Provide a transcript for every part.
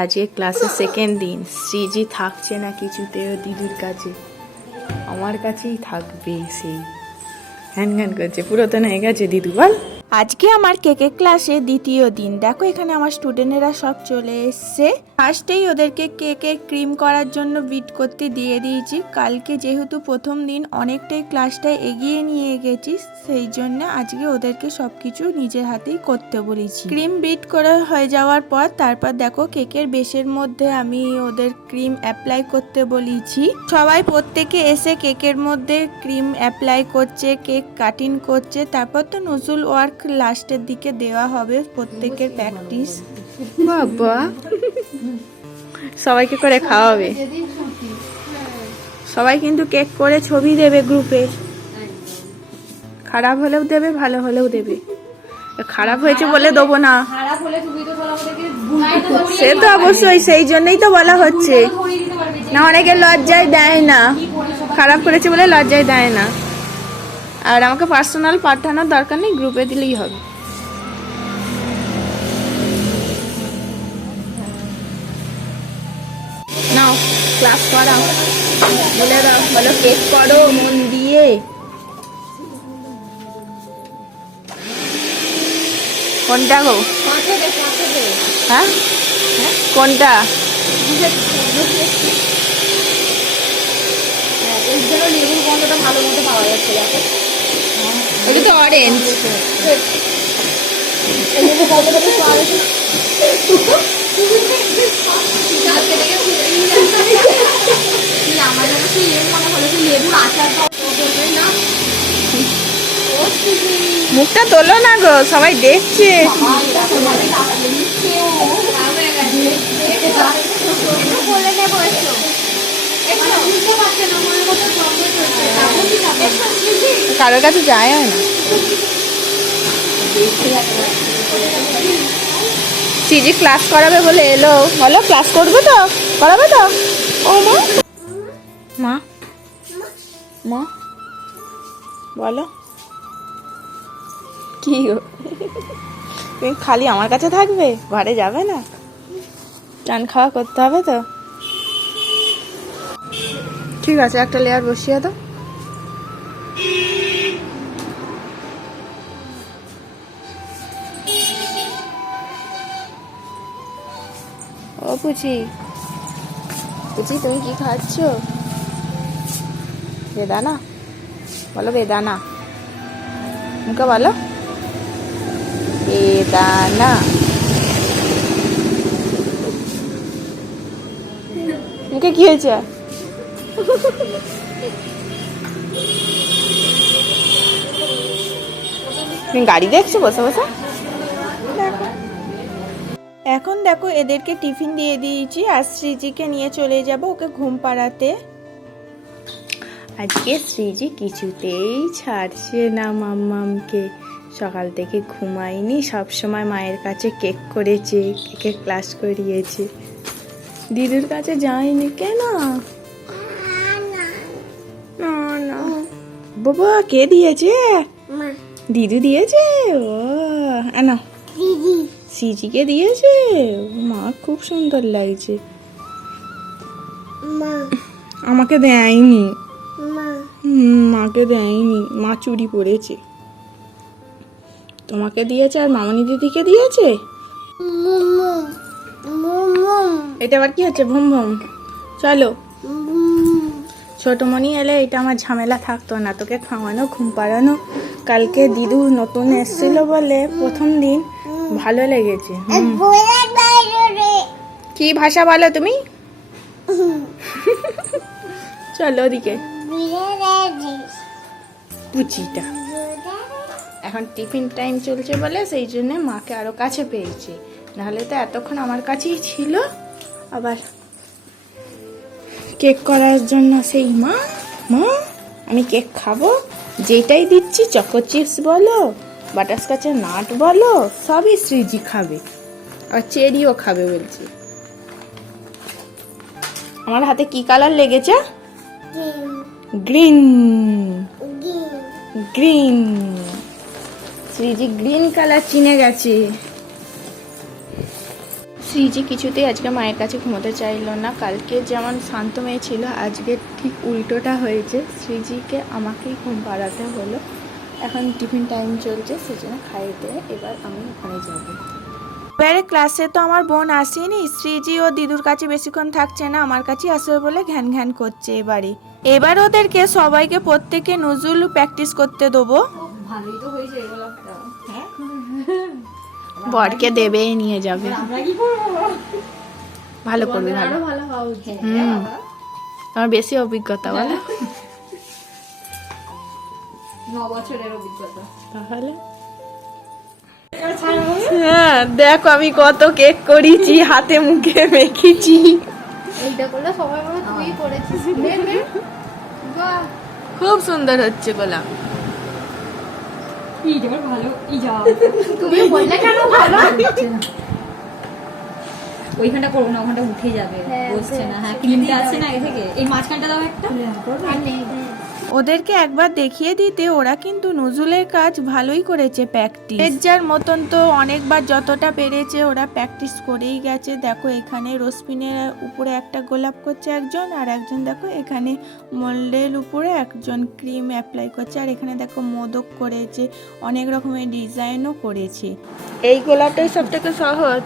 আজকে ক্লাসের সেকেন্ড দিন। শ্রীজি থাকছে না কিছুতেও দিদির কাছে, আমার কাছেই থাকবে। সেই হ্যান হ্যান করছে, পুরো তো হয়ে গেছে দিদু। বল, আজকে আমার কেকের ক্লাসে দ্বিতীয় দিন। দেখো এখানে আমার স্টুডেন্টেরা সব চলে এসছে। ফার্স্টেই ওদেরকে কেকে ক্রিম করার জন্য বিট করতে দিয়ে দিয়েছি। কালকে যেহেতু প্রথম দিন অনেকটাই ক্লাসটা এগিয়ে নিয়ে গেছি, সেই জন্য আজকে ওদেরকে সবকিছু নিজের হাতেই করতে বলেছি। ক্রিম বিট করা হয়ে যাওয়ার পর তারপর দেখো কেকের বেসের মধ্যে আমি ওদের ক্রিম অ্যাপ্লাই করতে বলেছি। সবাই প্রত্যেকে এসে কেকের মধ্যে ক্রিম অ্যাপ্লাই করছে, কেক কাটিং করছে। তারপর তো নজরুল ওয়ার্ক লাস্টের দিকে দেওয়া হবে, প্রত্যেকের প্র্যাকটিস। বাবা সবাইকে করে খাওয়াবে। সবাই কিন্তু কেক করে ছবি দেবে গ্রুপে, খারাপ হলেও দেবে ভালো হলেও দেবে। খারাপ হয়েছে বলে দেবো না, সে তো অবশ্যই, সেই জন্যই তো বলা হচ্ছে না। অনেকে লজ্জায় দেয় না, খারাপ করেছে বলে লজ্জায় দেয় না। আর আমাকে পার্সোনাল পাঠানোর দরকার নেই, গ্রুপে দিলেই হবে। নাও ক্লাস করাও, বলে দাও, বলো কেক করো মন দিয়ে। কোনটা গো? হ্যাঁ কোনটা? লেবুর গন্ধটা ভালো মতো পাওয়া যাচ্ছে। দেখো এটা তো অরেঞ্জ। লেবুর গন্ধটা বেশ পাওয়া যাচ্ছে। আমার যেন সেই লেবু মনে হলো, সেই লেবুর আচার না। মুখটা তোলো না গো, সবাই দেখছে। কারোর কাছে যায় না। সিজি ক্লাস করাবে বলে এলো, বলো ক্লাস করবে তো, করাবে তো? ও মা, মা মা বলো কি গো, তুমি খালি আমার কাছে থাকবে, ঘরে যাবে না? চান খাওয়া করতে হবে তো। ঠিক আছে, একটা লেয়ার বসিয়ে দাও। ও পুচি, পুচি তুমি কি খাচ্ছ? বেদানা বলো, বেদানা মুখে বলো, বেদানা। মুখে কি হয়েছে? তুমি গাড়ি দেখছো বসে বসে? এখন দেখো এদেরকে টিফিন দিয়ে দিয়েছি, আর শ্রীজিকে নিয়ে চলে যাব ওকে ঘুম পাড়াতে। আজকে শ্রীজি কিছুতেই ছাড়ছে না মাম্মামকে। সকাল থেকে ঘুমায়নি, সবসময় মায়ের কাছে কেক করেছে, কেকে ক্লাস করিয়েছে। দিদির কাছে যায়নি কেন? না বাবা, কে দিয়েছে? দিদু দিয়েছে। ও না, সিজিকে দিয়েছে। মা খুব সুন্দর লাগছে। আমাকে দেয়নি, মাকে দেয়নি, মা চুরি পড়েছে। তোমাকে দিয়েছে আর মামনি দিদিকে দিয়েছে। এটা আবার কি হচ্ছে? ভুম ভুম। চলো, ছোটমণি এলে এটা আমার ঝামেলা থাকতো না, তোকে খাওয়ানো ঘুম পাড়ানো। কালকে দিদু নতুন এসেছিল বলে প্রথম দিন ভালো লেগেছে। কি ভাষা বলো তুমি? চলো ওদিকে। পুচিটা এখন টিফিন টাইম চলছে বলে সেই জন্য মাকে আরো কাছে পেয়েছে, নাহলে তো এতক্ষণ আমার কাছেই ছিল। আবার কেক করার জন্য সেই মা মা আমি কেক খাবো, যেটাই দিচ্ছি চকো চিপস বলো, বাটারস্কচের নাট বলো, সবই শ্রীজি খাবে, আর চেরিও খাবে বলছে। আমার হাতে কি কালার লেগেছে? Green. Green, Shreeji green colour চিনে গেছে। শ্রীজি কিছুতেই আজকে মায়ের কাছে ঘুমোতে চাইলো না। কালকে যেমন শান্ত মেয়ে ছিল, আজকে ঠিক উল্টোটা হয়েছে। শ্রীজিকে আমাকেই ঘুম পাড়াতে হলো। এখন টিফিন টাইম চলছে, সেজন্য খাইয়ে দিয়ে এবার আমি ওখানে যাব। এবারে ক্লাসে তো আমার বোন আসেনি, শ্রীজি ও দিদুর কাছে বেশিক্ষণ থাকছে না, আমার কাছেই আসবে বলে ঘ্যান ঘ্যান করছে এবার ওদেরকে সবাইকে প্রত্যেকে নজরুল প্র্যাকটিস করতে দেবো। ভালোই তো হয়েছে এগুলো। হ্যাঁ বরকে দেবে, নিয়ে যাবে, আমরা কি করবো? ভালো করবে, ভালো। আরো ভালো হওয়া উচিত। আমার বেশি অভিজ্ঞতা বলো। 9 বছরের অভিজ্ঞতা। তাহলে হ্যাঁ, দেখো আমি কত কেক করেছি, হাতে মুখে মেখেছি। এইটা করলে সবাই বলে তুই করেছিস। বাহ, খুব সুন্দর হচ্ছে গোলাপ। তুমি বললে কেন ভালো হচ্ছে না? ওইখানটা করবো না, ওখানটা উঠে যাবে, বসছে না। হ্যাঁ, ক্রিমটা আছে না আগে থেকে, এই মাঝখানটা দাও একটা। আর নেই। ওদেরকে একবার দেখিয়ে দিতে ওরা কিন্তু নজরুলের কাজ ভালোই করেছে প্র্যাকটিস। যার মতন তো অনেকবার যতটা পেরেছে ওরা প্র্যাকটিস করেই গেছে। দেখো এখানে রোজপিনের উপরে একটা গোলাপ করছে একজন, আর একজন দেখো এখানে মোল্ডের উপরে একজন ক্রিম অ্যাপ্লাই করছে, আর এখানে দেখো মোদক করেছে, অনেক রকমের ডিজাইনও করেছে। এই গোলাপটাই সব থেকে সহজ।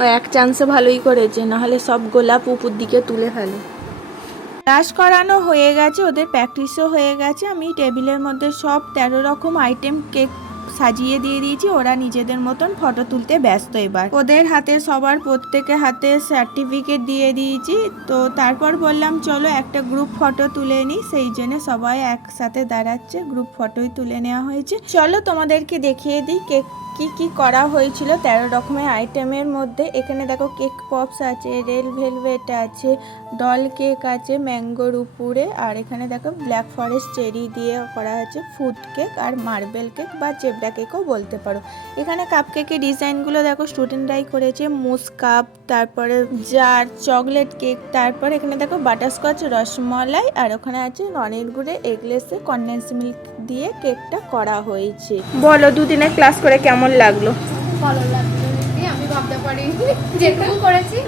ও এক চান্সে ভালোই করেছে, নাহলে সব গোলাপ উপর দিকে তুলে ফেলে। ক্লাস করানো হয়ে গেছে, ওদের প্র্যাকটিসও হয়ে গেছে। আমি টেবিলের মধ্যে সব 13 রকম আইটেম কেক সাজিয়ে দিয়ে দিয়েছি। ওরা নিজেদের মতন ফটো তুলতে ব্যস্ত। এবার ওদের হাতে সবার প্রত্যেকের হাতে সার্টিফিকেট দিয়ে দিয়েছি। তো তারপর বললাম চলো একটা গ্রুপ ফটো তুলে নিই, সেই জন্য সবাই একসাথে দাঁড়াচ্ছে, গ্রুপ ফটোই তুলে নেওয়া হয়েছে। চলো তোমাদেরকে দেখিয়ে দিই কেক কি কি করা হয়েছিল 13 রকমের আইটেমের মধ্যে। এখানে দেখো কেক পপস আছে, রেড ভেলভেট আছে, ডল কেক আছে ম্যাঙ্গোর উপরে, আর এখানে দেখো ব্ল্যাক ফরেস্ট চেরি দিয়ে করা আছে ফুড কেক, আর মার্বেল কেক বা জেব্রা কেকও বলতে পারো। এখানে কাপ কেকের ডিজাইনগুলো দেখো স্টুডেন্টরাই করেছে, মুস কাপ, তারপরে জার, চকলেট কেক, তারপর এখানে দেখো বাটারস্কচ, রসমলাই, আর ওখানে আছে ননের গুড়ে এগলেসে কনডেন্স মিল্ক দিয়ে কেকটা করা হয়েছে। বলো দুদিনের ক্লাস করে কেমন লাগলো? ভালো লাগলো। আমি ভাবতে পারিনি যেটুকু করেছি,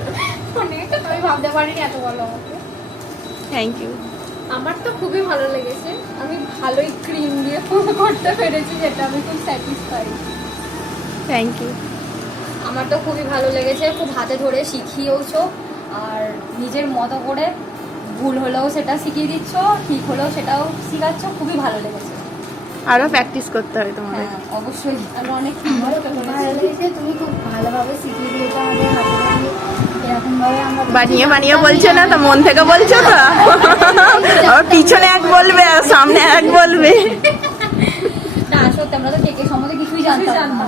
আমি ভাবতে পারিনি এত ভালো হবে। Thank you. আমার তো খুবই ভালো লেগেছে। আমি ভালোই ক্রিম দিয়ে করতে পেরেছি, যেটা আমি খুব স্যাটিসফাই। Thank you. আমার তো খুবই ভালো লেগেছে, খুব হাতে ধরে শিখিয়েওছো, আর নিজের মতো করে ভুল হলেও সেটা শিখিয়ে দিচ্ছ, ঠিক হলেও সেটাও শেখাচ্ছ। খুবই ভালো লেগেছে। আরো প্র্যাকটিস করতে হবে তোমাদের। হ্যাঁ অবশ্যই, আমি অনেক ভালো লেগেছে। তুমি খুব ভালোভাবে শিখিয়ে দিয়েছো আমাদের হাতে ধরে। এরকম ভাবে আমরা বানিয়ে বানিয়ে বলছো না তো, মন থেকে বলছো তো। আর পিছনে এক বলবে আর সামনে এক বলবে। না সত্যি আমরা তো কেকের সম্বন্ধে কিছুই জানতাম না।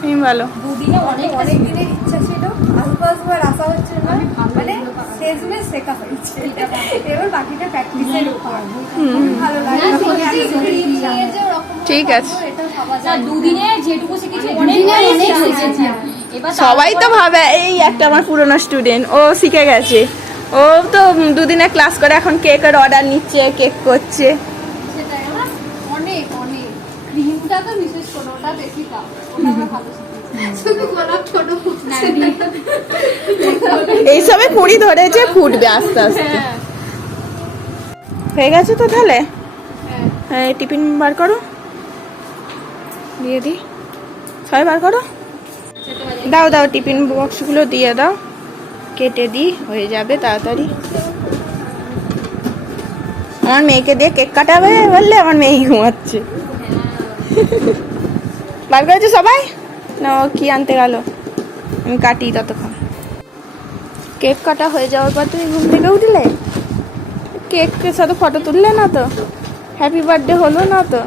তুমি বলো। দুদিনে অনেক দিনের ইচ্ছা ছিল, আসবার আসা হচ্ছে না, মানে শেষমেশ শেখা হয়েছে। এবার বাকিটা প্র্যাকটিসের উপর। ভালো লাগে। ঠিক আছে। না দুদিনে যেটুকু শিখেছি অনেক শিখেছি। এবার সবাই তো ভাবে এই একটা আমার পুরনো স্টুডেন্ট, ও শিখে গেছে। ও তো দুদিনে ক্লাস করে এখন কেকের অর্ডার নিচ্ছে, কেক করছে। সেটাই আমার অনেক অনেক ক্রিমটা তো বিশেষ করে ওটা বেশি দাও, ওটা আমরা ভালো শিখেছি। শুধু গোলাপ ছোট ফুটছে। এইসবে কুড়ি ধরেছে, ফুটবে আস্তে আস্তে। হয়ে গেছে তো তাহলে। হ্যাঁ টিফিন বার করো, দিয়ে দিই। সবাই বার করো, দাও দাও টিফিন বক্সগুলো দিয়ে দাও, কেটে দিই, হয়ে যাবে তাড়াতাড়ি। আমার মেয়েকে দিয়ে কেক কাটাবে বললে আমার মেয়ে ঘুমাচ্ছে। বার করেছে সবাই না? ও কি আনতে গেল, আমি কাটি ততক্ষণ। কেক কাটা হয়ে যাওয়ার পর তুমি ঘুম থেকে উঠলে, কেকের সাথে ফটো তুললে না তো, হ্যাপি বার্থডে হলো না তো,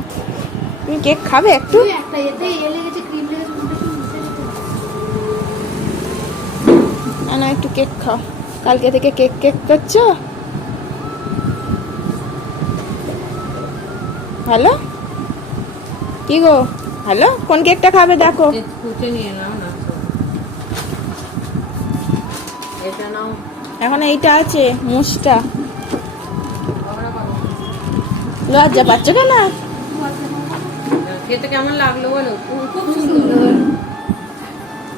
তুমি কেক খাবে একটু? একটা এতে লেগেছে, ক্রিম লেগেছে, না একটু কেক খাও, কালকে থেকে কেক কেক করছো। হ্যালো কি গো, হ্যালো কোন কেকটা খাবে দেখো। এখন এইটা আছে মুসটা। লজ্জা পাচ্ছ কেন? খেতে কেমন লাগলো বলো? খুব সুন্দর।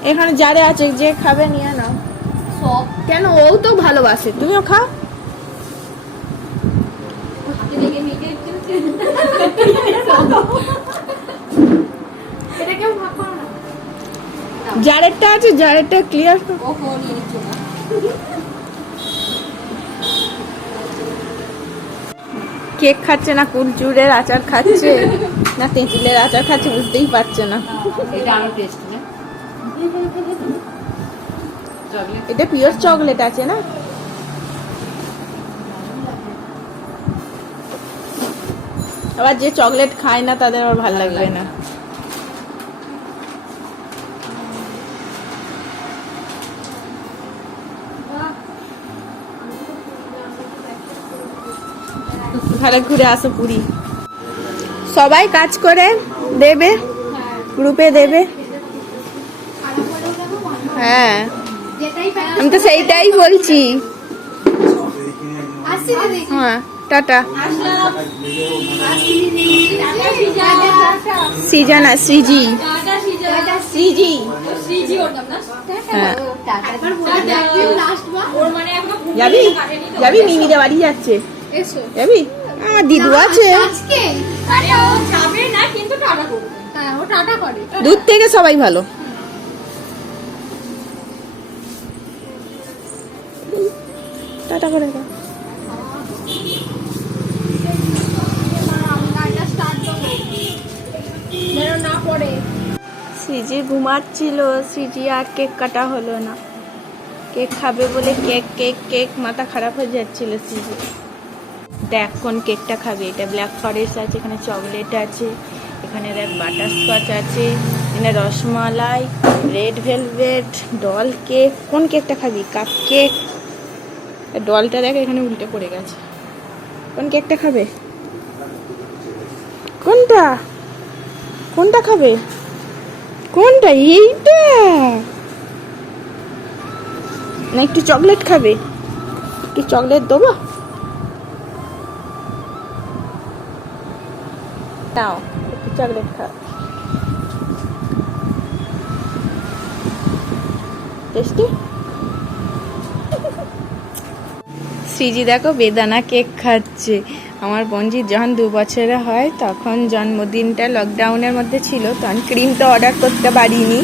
এখানে যারা আছে যে খাবে নিয়ে নাও। সব কেন, ও তো ভালোবাসে, তুমিও খাও। হাতে লেগে মিটে এটা কেউ ভাগ করো না। যারেরটা আছে যারেরটা ক্লিয়ার। ও ফোন নিয়ে নিচ্ছ না। কেক খাচ্ছে না কুলচুরের আচার খাচ্ছে না তেঁতুলের আচার খাচ্ছে বুঝতেই পারছে না। এটা আরো টেস্ট না? চকলেট এটা পিওর চকলেট আছে না? আবার যে চকলেট খায় না তাদের আবার ভালো লাগবে না। ভালো ঘুরে আসো পুরী। সবাই কাজ করে দেবে, গ্রুপে দেবে। হ্যাঁ, আমি তো সেইটাই বলছি। হ্যাঁ, টাটা। সিজানা, CG, CG. হ্যাঁ, যাবি যাবি মিমিদের বাড়ি যাচ্ছে, যাবি? আমার দিদু আছে, দূর থেকে সবাই ভালো। টাটা করে দাও। সিজি ঘুমাচ্ছিল, সিজি আর কেক কাটা হলো না। কেক খাবে বলে কেক কেক কেক মাথা খারাপ হয়ে যাচ্ছিল সিজি। দেখ কোন কেকটা খাবে। এটা ব্ল্যাক ফরেস্ট আছে, এখানে চকলেট আছে, এখানে দেখ বাটারস্কচ আছে, এখানে rasmalai, red velvet, doll cake. কোন কেকটা খাবি? Cup cake. ডলটা দেখ এখানে উল্টে পড়ে গেছে। কোন কেকটা খাবে? কোনটা কোনটা খাবে? কোনটা? এইটা না একটু চকলেট খাবে? কি চকলেট দেবো? নাও একটু চকলেট খাও। টেস্টি। শ্রীজি দেখো বেদানা কেক খাচ্ছে। আমার বোনজির যখন 2 বছরে হয় তখন জন্মদিনটা লকডাউনের মধ্যে ছিল, তখন ক্রিম তো অর্ডার করতে পারিনি,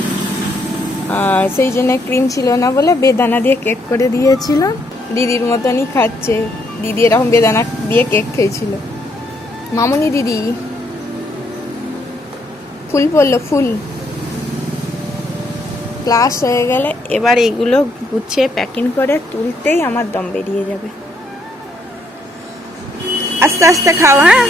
আর সেই জন্য ক্রিম ছিল না বলে বেদানা দিয়ে কেক করে দিয়েছিল। দিদির মতনই খাচ্ছে। দিদি এরকম বেদানা দিয়ে কেক খেয়েছিল। মামুনি দিদি ফুল পড়লো, ফুল। ক্লাস হয়ে গেলে এবার এগুলো গুছিয়ে প্যাকিং করে তুলতেই আমার দম বেরিয়ে যাবে। আস্তে আস্তে খাও, হ্যাঁ।